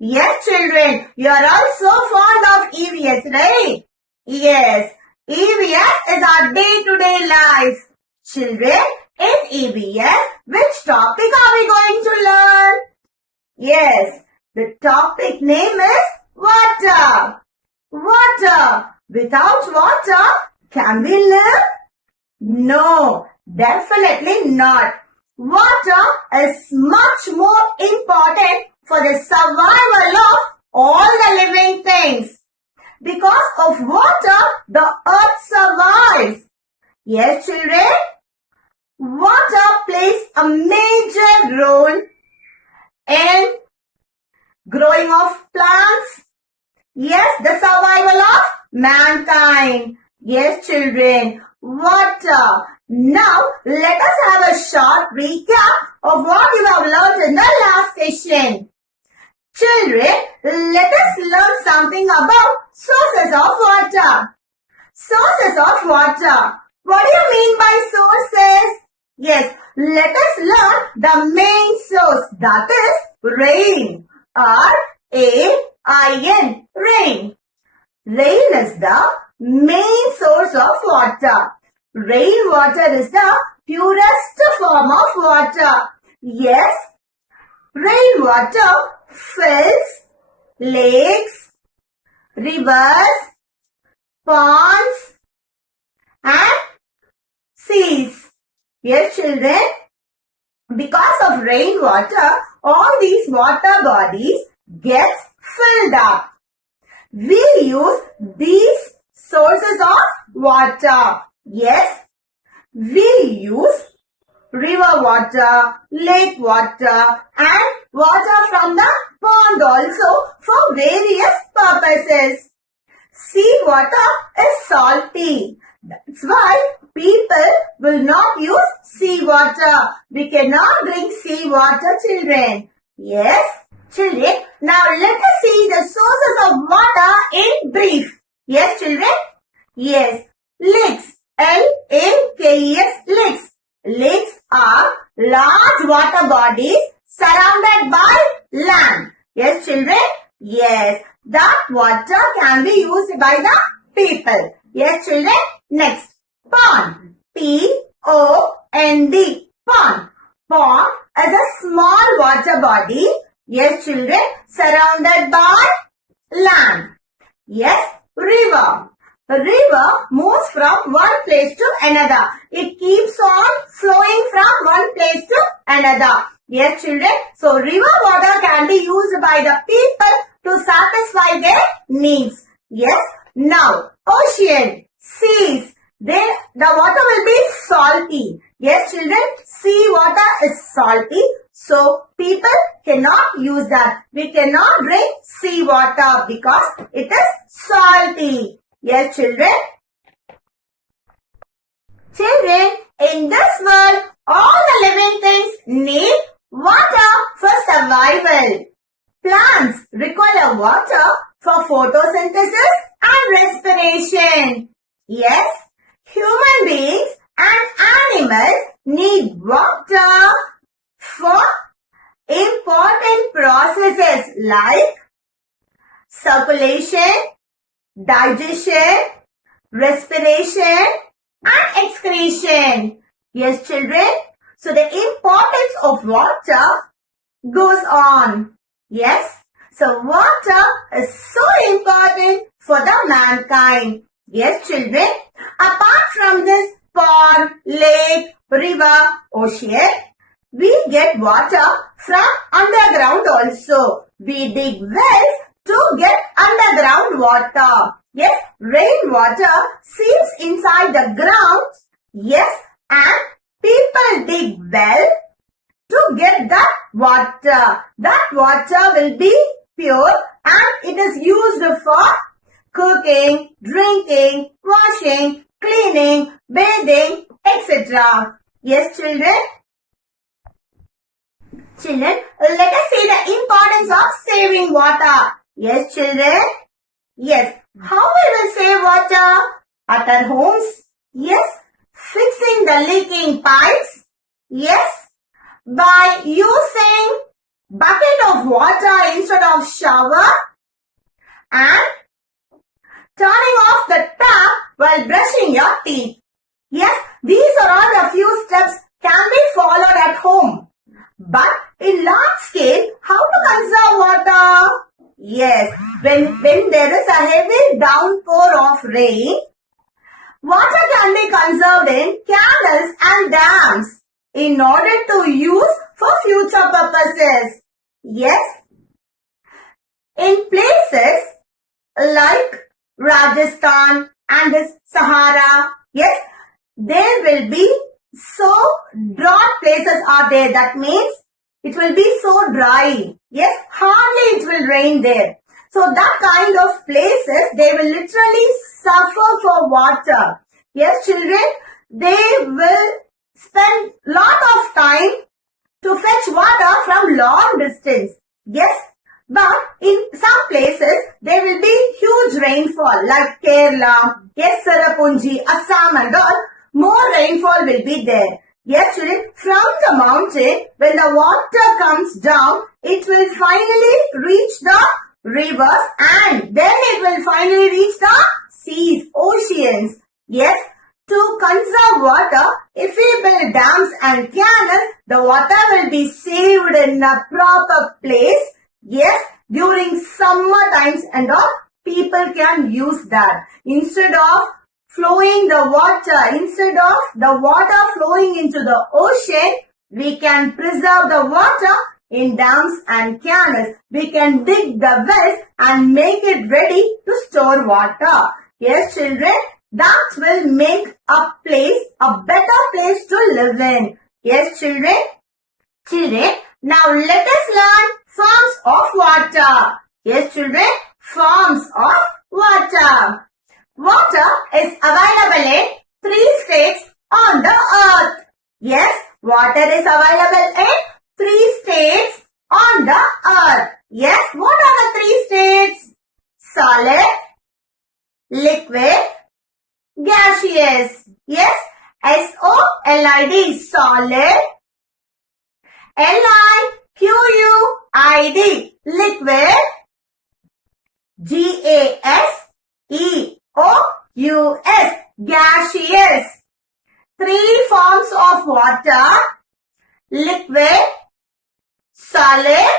Yes, children, you are all so fond of EVS, right? Yes, EVS is our day-to-day life. Children, in EVS, which topic are we going to learn? Yes, the topic name is water. Water. Without water, can we live? No, definitely not. Water is much more important for the survival of all the living things. Because of water, the earth survives. Yes, children? Water plays a major role in growing of plants. Yes, the survival of mankind. Yes, children. Water. Now, let us have a short recap of what you have learned in the last session. Children, let us learn something about sources of water. Sources of water. What do you mean by sources? Yes, let us learn the main source, that is rain. R-A-I-N, rain. Rain is the main source of water. Rainwater is the purest form of water. Yes, rainwater fills lakes, rivers, ponds and seas. Yes, children, because of rainwater, all these water bodies get filled up. We use these sources of water. Yes, we use river water, lake water and water from the pond also for various purposes. Sea water is salty. That's why people will not use sea water. We cannot drink sea water, children. Yes, children. Now let us see the sources of water in brief. Yes, children. Yes, lakes. L-A-K-E-S, lakes. Lakes are large water bodies surrounded by land. Yes, children? Yes, that water can be used by the people. Yes, children? Next, pond. P-O-N-D, pond. Pond is a small water body. Yes, children? Surrounded by land. Yes, river. A river moves from one place to another. It keeps on flowing from one place to another. Yes, children. So, river water can be used by the people to satisfy their needs. Yes. Now, ocean, seas, the water will be salty. Yes, children. Sea water is salty. So, people cannot use that. We cannot drink sea water because it is salty. Yes, children. Children, in this world, all the living things need water for survival. Plants require water for photosynthesis and respiration. Yes, human beings and animals need water for important processes like circulation, digestion, respiration and excretion. Yes, children. So the importance of water goes on. Yes. So water is so important for the mankind. Yes, children. Apart from this pond, lake, river, ocean, we get water from underground also. We dig wells to get underground water. Yes, rainwater seeps inside the ground. Yes, and people dig well to get that water. That water will be pure and it is used for cooking, drinking, washing, cleaning, bathing, etc. Yes, children? Children, let us see the importance of saving water. Yes, children? Yes. How we will save water? At our homes? Yes. Fixing the leaking pipes? Yes. By using bucket of water instead of shower, and turning off the tap while brushing your teeth. Yes, these are all the few steps can be followed at home. But in large scale, how to conserve water? Yes, when there is a heavy downpour of rain, water can be conserved in canals and dams in order to use for future purposes. Yes, in places like Rajasthan and the Sahara, yes, there will be so drought places are there. That means it will be so dry. Yes, hardly it will rain there. So that kind of places, they will literally suffer for water. Yes, children, they will spend lot of time to fetch water from long distance. Yes, but in some places, there will be huge rainfall like Kerala, yes, Sarapunji, Assam and all. More rainfall will be there. Yes, children, from the mountain, when the water comes down, it will finally reach the rivers and then it will finally reach the seas, oceans. Yes, to conserve water, if we build dams and canals, the water will be saved in a proper place. Yes, during summer times and all, people can use that. Instead of flowing the water, instead of the water flowing into the ocean, we can preserve the water in dams and canals. We can dig the wells and make it ready to store water. Yes, children, that will make a place, a better place to live in. Yes, children. Children, now let us learn forms of water. Yes, children, forms of water. Water is available in 3 states on the earth. Yes, water is available in 3 states on the earth. Yes, what are the 3 states? Solid, liquid, gaseous. Yes, SOLID, solid. LIQUID, liquid. GASEOUS, gaseous. 3 forms of water: liquid, solid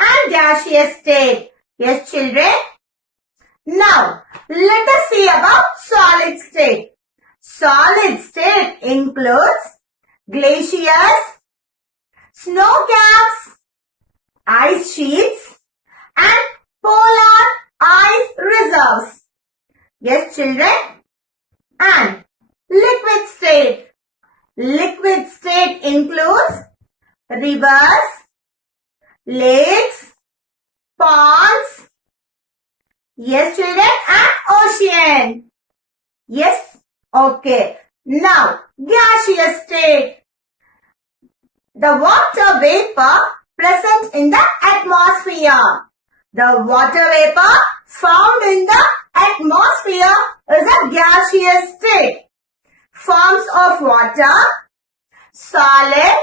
and gaseous state. Yes, children. Now, let us see about solid state. Solid state includes glaciers, snow caps, ice sheets and polar ice reserves. Yes, children. And liquid state. Liquid state includes rivers, lakes, ponds. Yes, children. And ocean. Yes. Okay. Now, gaseous state. The water vapor present in the atmosphere. The water vapor found in the atmosphere is a gaseous state. Forms of water: solid,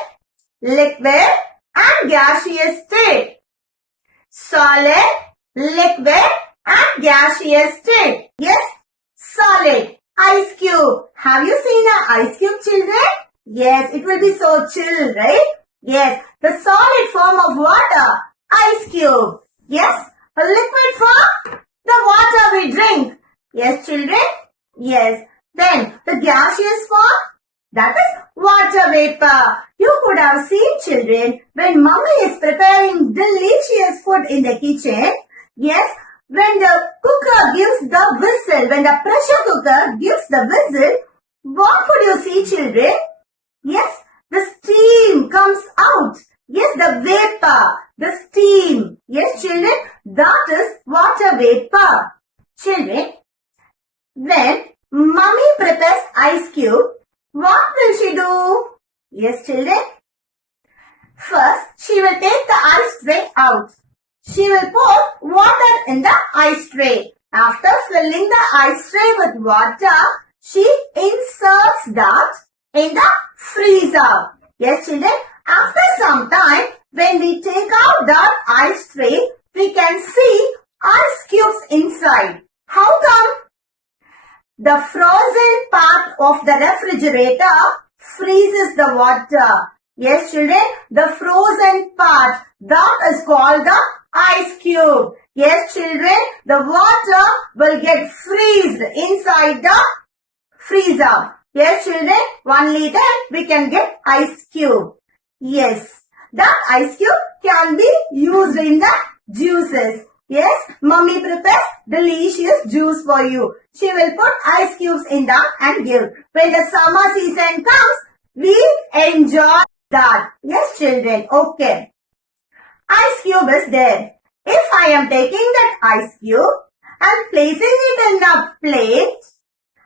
liquid and gaseous state. Solid, liquid and gaseous state. Yes, solid. Ice cube. Have you seen an ice cube, children? Yes, it will be so chill, right? Yes, the solid form of water, ice cube. Yes, a liquid form, the water we drink. Yes, children? Yes. Then, the gaseous form, that is water vapor. You could have seen, children, when mommy is preparing delicious food in the kitchen. Yes, when the cooker gives the whistle, when the pressure cooker gives the whistle, what could you see, children? Yes, the steam comes out. Yes, the vapor, the steam. Yes, children, that is water vapor. Children, when mommy prepares ice cube, what will she do? Yes, children. First, she will take the ice tray out. She will pour water in the ice tray. After filling the ice tray with water, she inserts that in the freezer. Yes, children. After some time, when we take out that ice tray, we can see ice cubes inside. How come? The frozen part of the refrigerator freezes the water. Yes, children, the frozen part, that is called the ice cube. Yes, children, the water will get freezed inside the freezer. Yes, children, only then we can get ice cube. Yes, that ice cube can be used in the juices. Yes, mommy prepares delicious juice for you. She will put ice cubes in that and give. When the summer season comes, we enjoy that. Yes, children. Okay. Ice cube is there. If I am taking that ice cube and placing it in a plate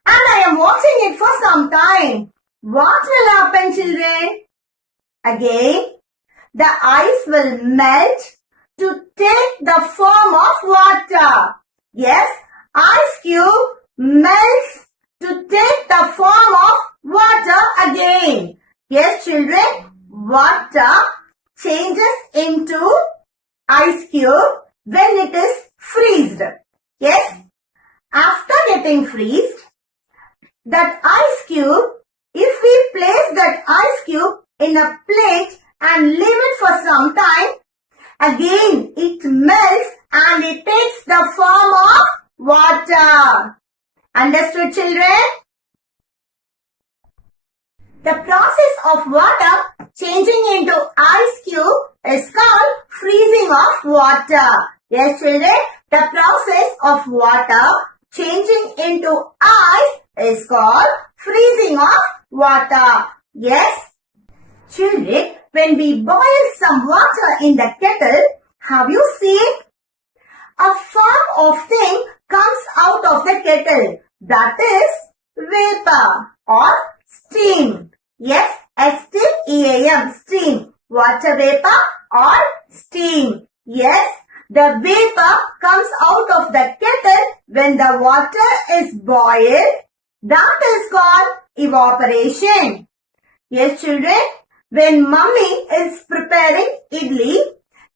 and I am watching it for some time, what will happen, children? Again, the ice will melt to take the form of water. Yes, ice cube melts to take the form of water again. Yes, children, water changes into ice cube when it is freezed. Yes, after getting freezed, that ice cube, if we place that ice cube in a plate and leave it for some time, again it melts and it takes the form of water. Understood, children? The process of water changing into ice cube is called freezing of water. Yes, children, the process of water changing into ice is called freezing of water. Yes, children, when we boil some water in the kettle, have you seen? A form of thing comes out of the kettle. That is vapor or steam. Yes, S-T-E-A-M, steam. Water vapor or steam. Yes, the vapor comes out of the kettle when the water is boiled. That is called evaporation. Yes, children, when mummy is preparing idli,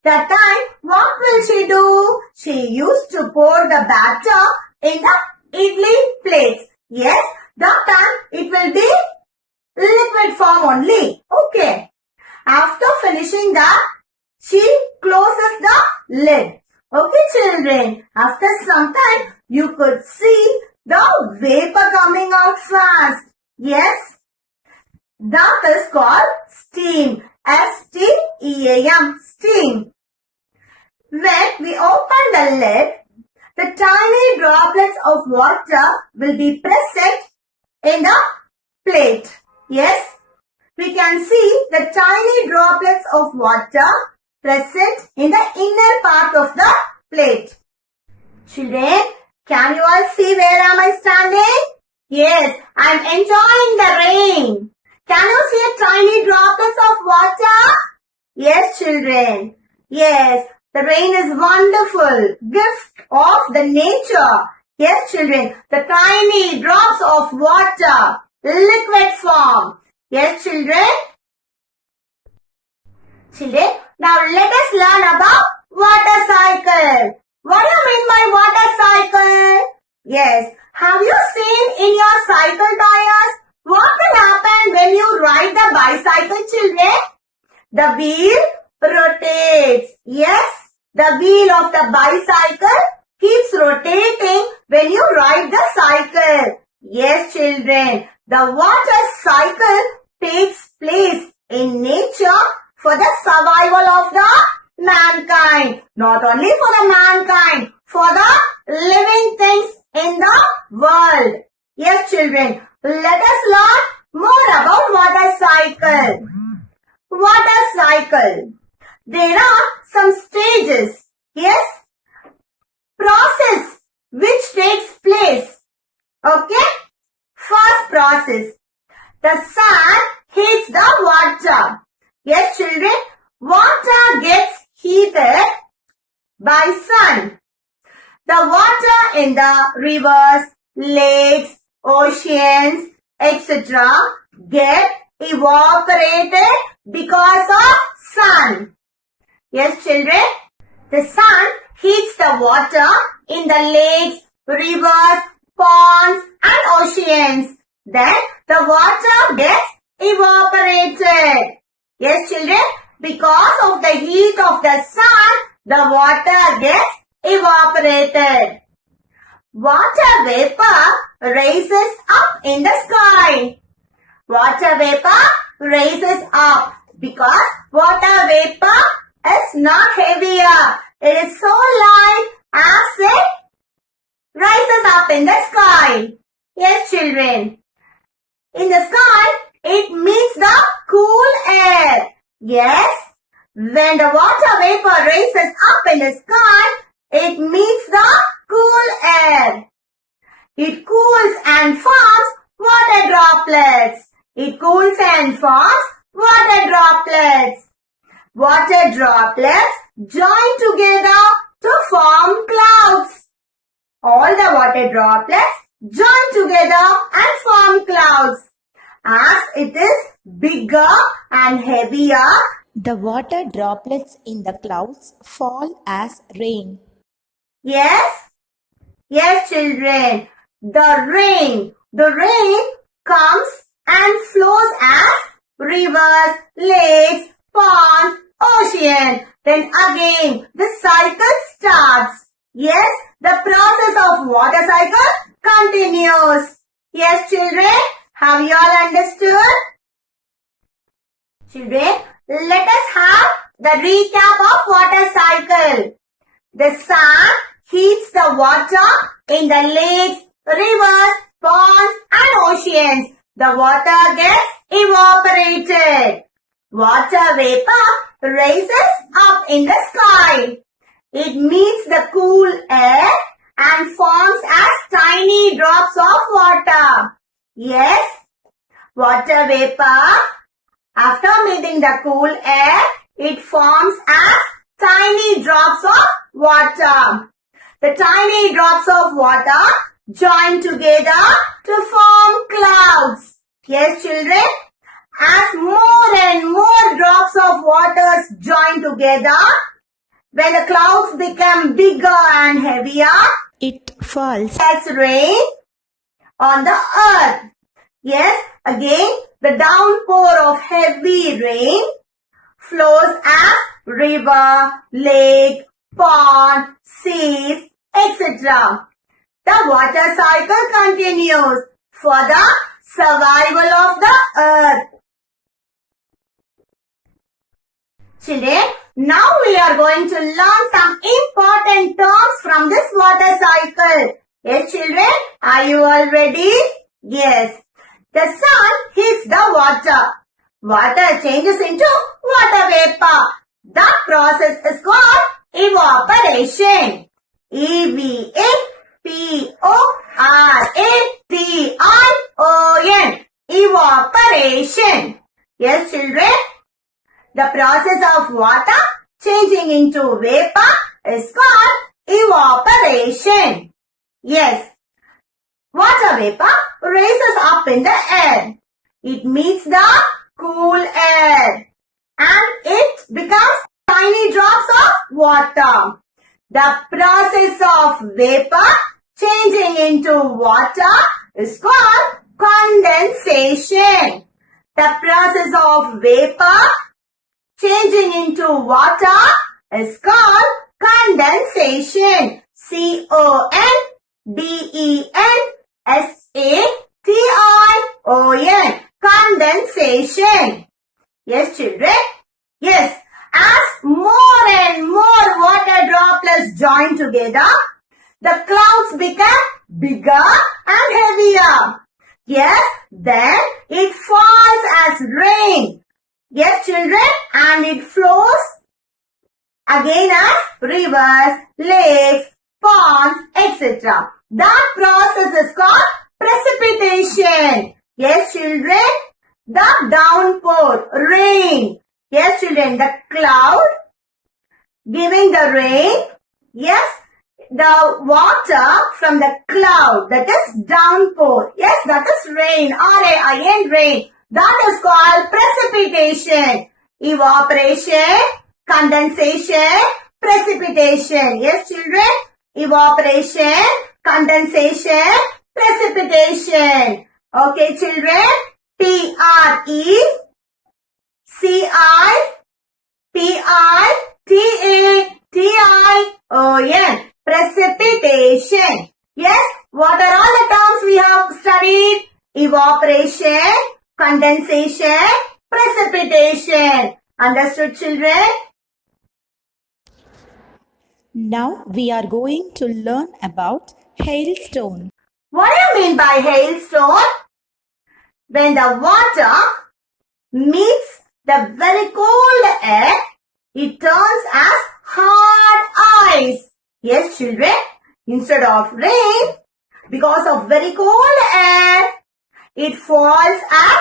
that time what will she do? She used to pour the batter in the idli plates. Yes, that time it will be liquid form only. Okay. After finishing that, she closes the lid. Okay, children. After some time, you could see the vapor coming out fast. Yes. That is called steam. S-T-E-A-M. Steam. When we open the lid, the tiny droplets of water will be present in the plate. Yes, we can see the tiny droplets of water present in the inner part of the plate. Children, can you all see where am I standing? Yes, I am enjoying the rain. Can you see tiny droplets of water? Yes, children. Yes, the rain is wonderful gift of the nature. Yes, children, the tiny drops of water, liquid form. Yes, children. Children, now let us learn about water cycle. What do you mean by water cycle? Yes, have you seen in your cycle tires what will happen when you ride the bicycle, children? The wheel rotates. Yes, the wheel of the bicycle keeps rotating when you ride the cycle. Yes, children, the water cycle takes place in nature for the survival of the mankind. Not only for the mankind, for the living things in the world. Yes, children, let us learn more about water cycle. Water cycle. There are some stages. Yes, process which takes place. Okay, first process. The sun heats the water. Yes, children, water gets heated by sun. The water in the rivers, lakes, oceans, etc. get evaporated because of sun. Yes, children. The sun heats the water in the lakes, rivers, ponds and oceans. Then the water gets evaporated. Yes, children. Because of the heat of the sun, the water gets evaporated. Water vapor rises up in the sky. Water vapor rises up because water vapor is not heavier. It is so light as it rises up in the sky. Yes, children. In the sky, it means the cool air. Yes, when the water vapor rises up in the sky, it means the cool air. It cools and forms water droplets. It cools and forms water droplets. Water droplets join together to form clouds. All the water droplets join together and form clouds. As it is bigger and heavier, the water droplets in the clouds fall as rain. Yes? Yes, children. The rain comes and flows as rivers, lakes, ponds, ocean. Then again, the cycle starts. Yes, the process of water cycle continues. Yes, children, have you all understood? Children, let us have the recap of water cycle. The sun heats the water in the lakes, rivers, ponds and oceans. The water gets evaporated. Water vapor rises up in the sky. It meets the cool air and forms as tiny drops of water. Yes, water vapor, after meeting the cool air, it forms as tiny drops of water. The tiny drops of water join together to form clouds. Yes, children, as more and more drops of water join together, when the clouds become bigger and heavier, it falls as rain on the earth. Yes, again, the downpour of heavy rain flows as river, lake, pond, seas, etc. The water cycle continues for the survival of the earth. Children, now we are going to learn some important terms from this water cycle. Yes, children, are you all ready? Yes. The sun heats the water. Water changes into water vapor. That process is called evaporation. E-V-A-P-O-R-A-T-I-O-N. Evaporation. Yes, children. The process of water changing into vapor is called evaporation. Yes. Water vapor rises up in the air. It meets the cool air and it becomes tiny drops of water. The process of vapor changing into water is called condensation. The process of vapor changing into water is called condensation. C-O-N-D-E-N-S-A-T-I-O-N. Condensation. Yes, children? Yes. As more and more water droplets join together, the clouds become bigger and heavier. Yes, then it falls as rain. Yes, children, and it flows again as rivers, lakes, ponds, etc. That process is called precipitation. Yes, children, the downpour, rain. Yes, children, the cloud giving the rain. Yes, the water from the cloud, that is downpour. Yes, that is rain, R-A-I-N, rain. That is called precipitation. Evaporation, condensation, precipitation. Yes, children? Evaporation, condensation, precipitation. Okay, children? Precipitation. Precipitation. Yes, what are all the terms we have studied? Evaporation, condensation, precipitation. Understood, children? Now we are going to learn about hailstone. What do you mean by hailstone? When the water meets the very cold air, it turns as hard ice. Yes, children, instead of rain, because of very cold air, it falls as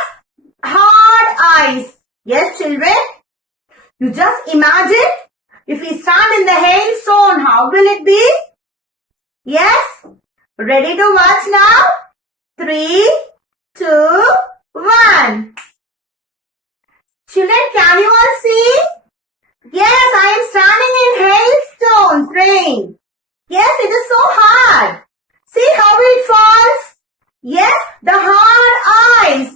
hard ice. Yes, children, you just imagine if we stand in the hailstone, how will it be? Yes, ready to watch now? 3, 2, 1. Children, can you all see? Yes, I am standing in hailstones, rain. Yes, it is so hard. See how it falls? Yes, the hard ice.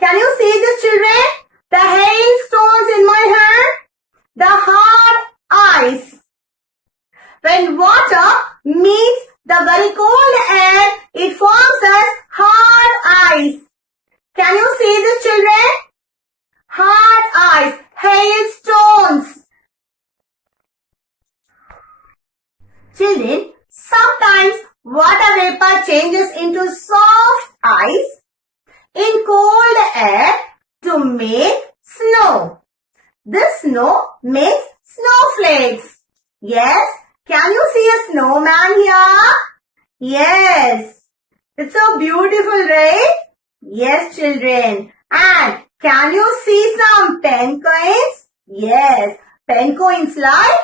Can you see this, children? The hailstones in my hand? The hard ice. When water meets the very cold air, it forms as hard ice. Can you see this, children? Hard ice, hailstones. Children, sometimes water vapor changes into soft ice in cold air to make snow. This snow makes snowflakes. Yes, can you see a snowman here? Yes, it's so beautiful, right? Yes, children. And can you see some penguins? Yes, penguins like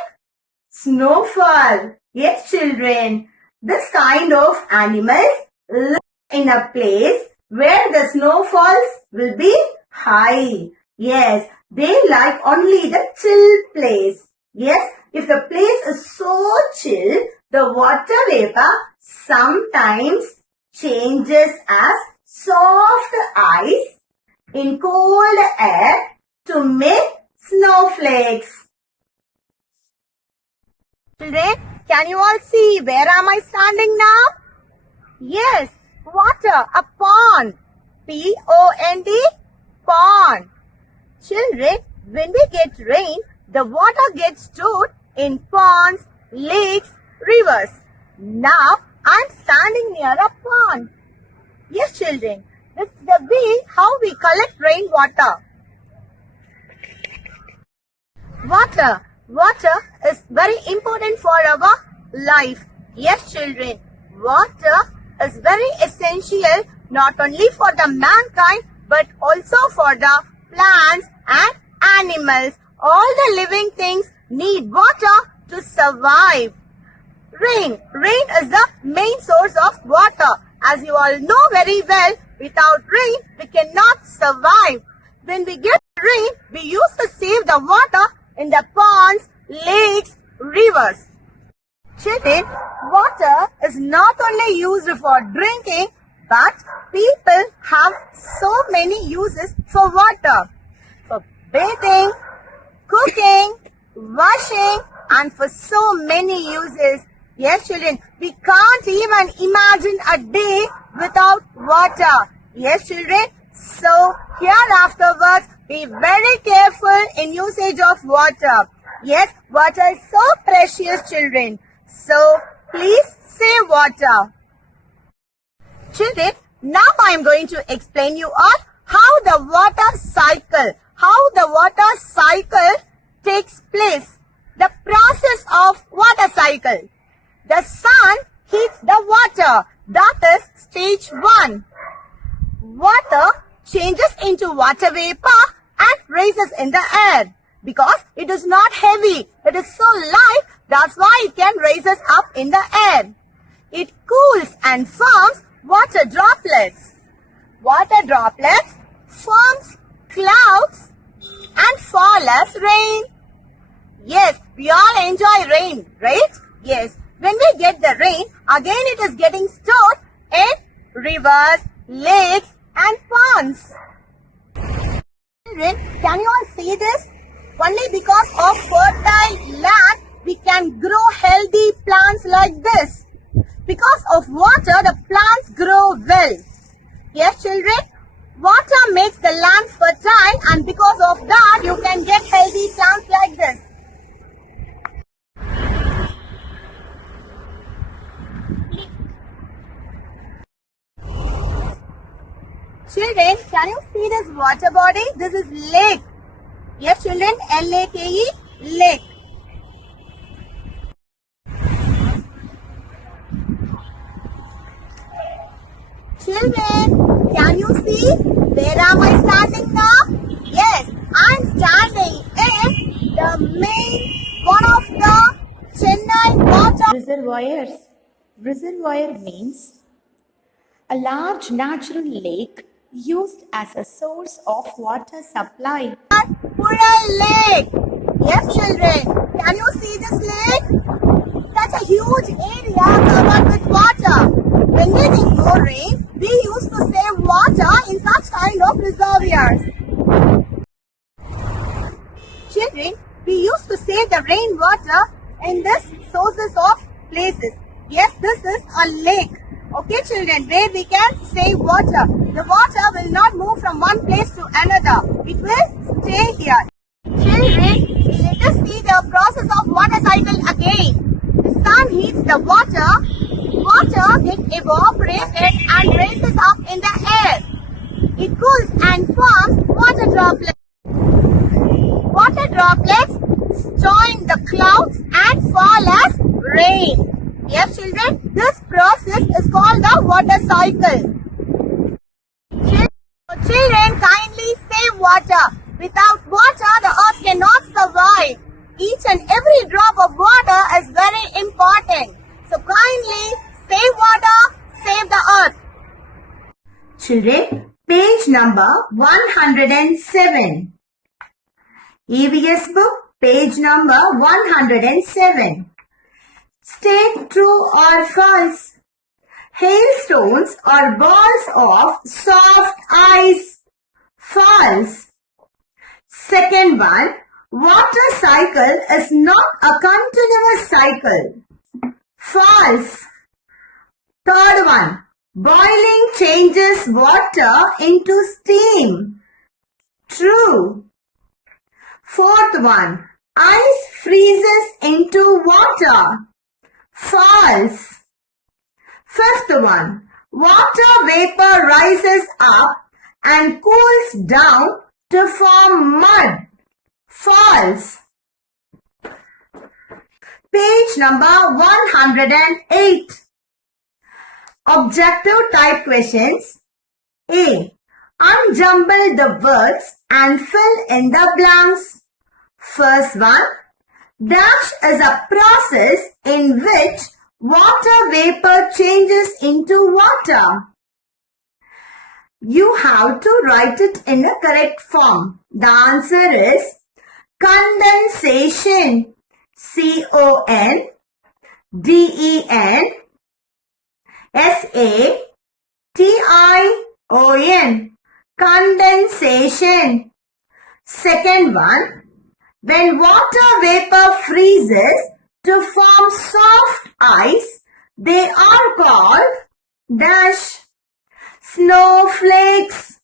snowfall. Yes, children. This kind of animals live in a place where the snowfalls will be high. Yes, they like only the chill place. Yes, if the place is so chill, the water vapor sometimes changes as soft ice in cold air to make snowflakes. Children, can you all see where am I standing now? Yes, water, a pond. P-O-N-D, pond. Children, when we get rain, the water gets stored in ponds, lakes, rivers. Now, I am standing near a pond. Yes, children, this is the way how we collect rainwater. Water is very important for our life. Yes, children, water is very essential not only for the mankind but also for the plants and animals. All the living things need water to survive. Rain is the main source of water. As you all know very well, without rain, we cannot survive. When we get rain, we used to save the water in the ponds, lakes, rivers. Children, water is not only used for drinking, but people have so many uses for water. For bathing, cooking, washing, and for so many uses. Yes, children, we can't even imagine a day without water. Yes, children, so here afterwards, be very careful in usage of water. Yes, water is so precious, children. So, please save water. Children, now I am going to explain you all how the water cycle takes place. The process of water cycle. The sun heats the water. That is stage 1. Water changes into water vapor and rises in the air. Because it is not heavy, it is so light, that's why it can rise up in the air. It cools and forms Water droplets. Water droplets forms clouds and fall as rain. Yes, we all enjoy rain, right? Yes, when we get the rain, again it is getting stored in rivers, lakes and ponds. Children, can you all see this? Only because of fertile land, we can grow healthy plants like this. Because of water, the plants grow well. Yes, children? Water makes the land fertile, and because of that, you can get healthy plants like this. Children, can you see this water body? This is lake. Yes, children, L-A-K-E, lake. Children, can you see? Where am I standing now? Yes, I'm standing in the main one of the Chennai water. Reservoirs. Reservoir means a large natural lake used as a source of water supply. Pural Lake. Yes, children. Can you see this lake? Such a huge area covered with water. When it is no rain, we used to save water in such kind of reservoirs. Children, we used to save the rainwater in this sources of places. Yes, this is a lake. Okay, children, where we can save water. The water will not move from one place to another. It will stay here. Children, let us see the process of water cycle again. The sun heats the water. Water gets evaporated and raises up in the air. It cools and forms water droplets. Water droplets join the clouds and fall as rain. Yes, children, this process is called the water cycle. Children, kindly save water. Without water, the earth cannot survive. Each and every drop of water is very important. So kindly save water, save the earth. Children, page number 107. EVS book, page number 107. State true or false. Hailstones are balls of soft ice. False. Second one, water cycle is not a continuous cycle. False. Third one, boiling changes water into steam. True. Fourth one, ice freezes into water. False. Fifth one, water vapor rises up and cools down to form mud. False. Page number 108. Objective type questions. A. Unjumble the words and fill in the blanks. First one. Dash is a process in which water vapor changes into water. You have to write it in the correct form. The answer is condensation. C-O-N-D-E-N-S-A-T-I-O-N. Condensation. Second one. When water vapor freezes to form soft ice, they are called dash. Snowflakes.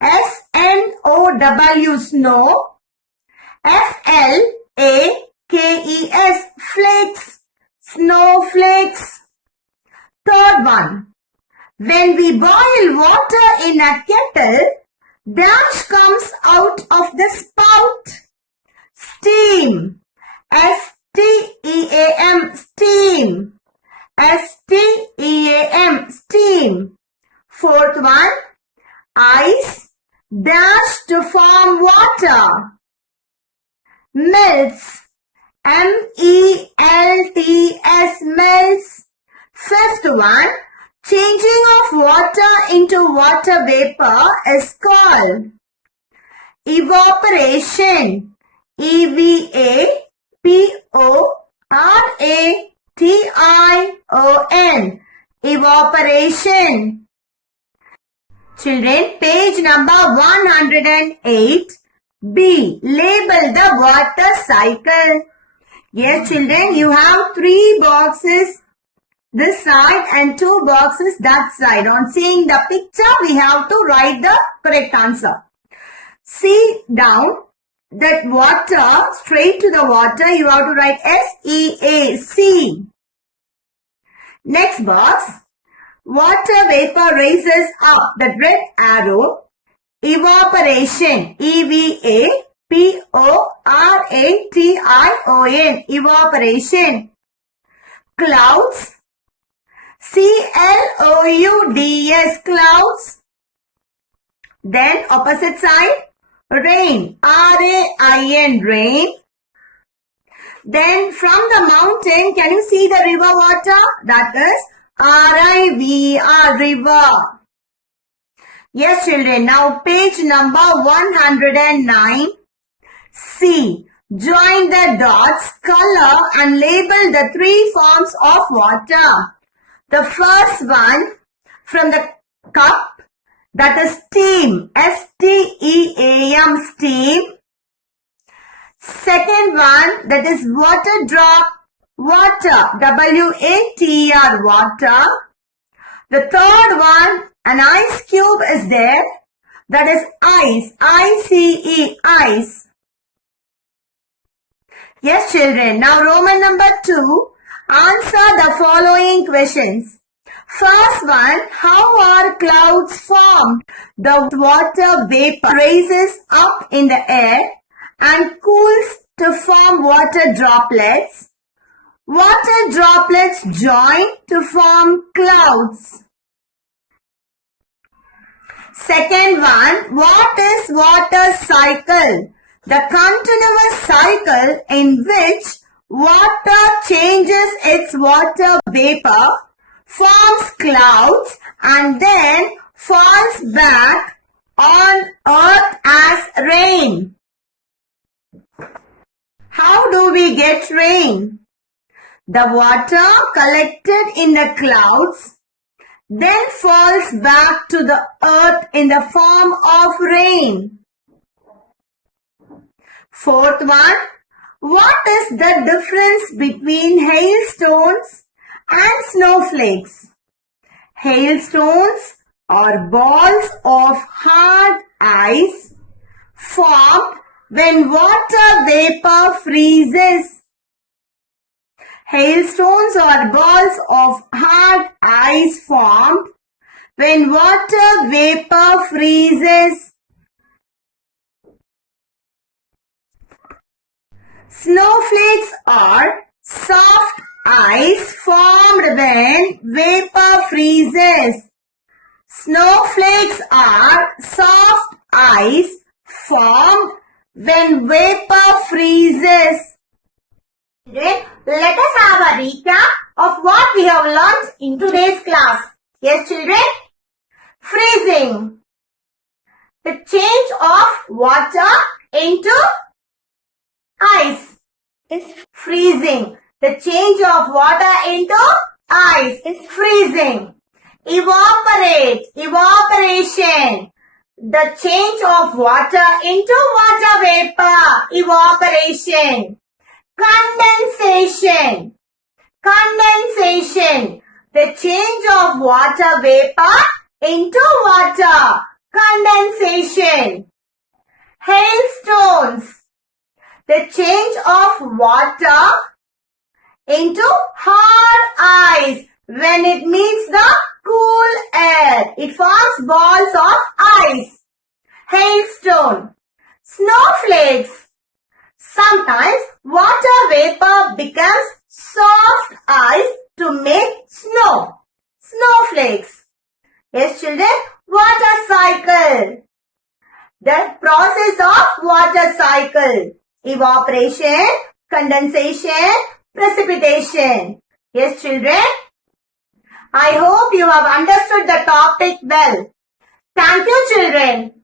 S-N-O-W, snow. F-L-A-K-E-S, flakes. Snowflakes. Third one. When we boil water in a kettle, dash comes out of the spout. Steam. S-T-E-A-M, steam. S-T-E-A-M, steam. Fourth one, ice dash to form water. Melts. M-E-L-T-S, melts. Fifth one, Changing of water into water vapor is called evaporation. E-V-A-P-O-R-A-T-I-O-N. Evaporation. Children, page number 108. B. Label the water cycle. Yes, children, you have 3 boxes this side and 2 boxes that side. On seeing the picture, we have to write the correct answer. See down that water, straight to the water, you have to write S-E-A-C. Next box, water vapor raises up, the red arrow. Evaporation, E-V-A-P-O-R-A-T-I-O-N, evaporation. Clouds, C-L-O-U-D-S, clouds. Then opposite side, rain, R-A-I-N, rain. Then from the mountain, can you see the river water? That is R-I-V-R, river. Yes, children. Now page number 109. C. Join the dots, color and label the 3 forms of water. The first one from the cup, that is steam, S-T-E-A-M, steam. Second one, that is water drop, water, W-A-T-R, water. The third one, an ice cube is there, that is ice, I-C-E, ice. Yes, children. Now Roman number 2, answer the following questions. First one, how are clouds formed? The water vapor raises up in the air and cools to form water droplets. Water droplets join to form clouds. Second one, what is water cycle? The continuous cycle in which water changes its water vapor, forms clouds and then falls back on earth as rain. How do we get rain? The water collected in the clouds then falls back to the earth in the form of rain. Fourth one, what is the difference between hailstones and snowflakes? Hailstones are balls of hard ice formed when water vapor freezes. Hailstones are balls of hard ice formed when water vapor freezes. Snowflakes are soft ice formed when vapor freezes. Snowflakes are soft ice formed when vapor freezes. Let us have a recap of what we have learned in today's class. Yes, children? Freezing. The change of water into ice. Is Freezing. The change of water into ice is freezing. Evaporate. Evaporation. The change of water into water vapor. Evaporation. Condensation. Condensation. The change of water vapor into water. Condensation. Hailstones. The change of water into hard ice when it meets the cool air. It forms balls of ice. Hailstone. Snowflakes. Sometimes water vapor becomes soft ice to make snow. Snowflakes. Yes, children, water cycle. The process of water cycle. Evaporation, condensation, precipitation. Yes, children. I hope you have understood the topic well. Thank you, children.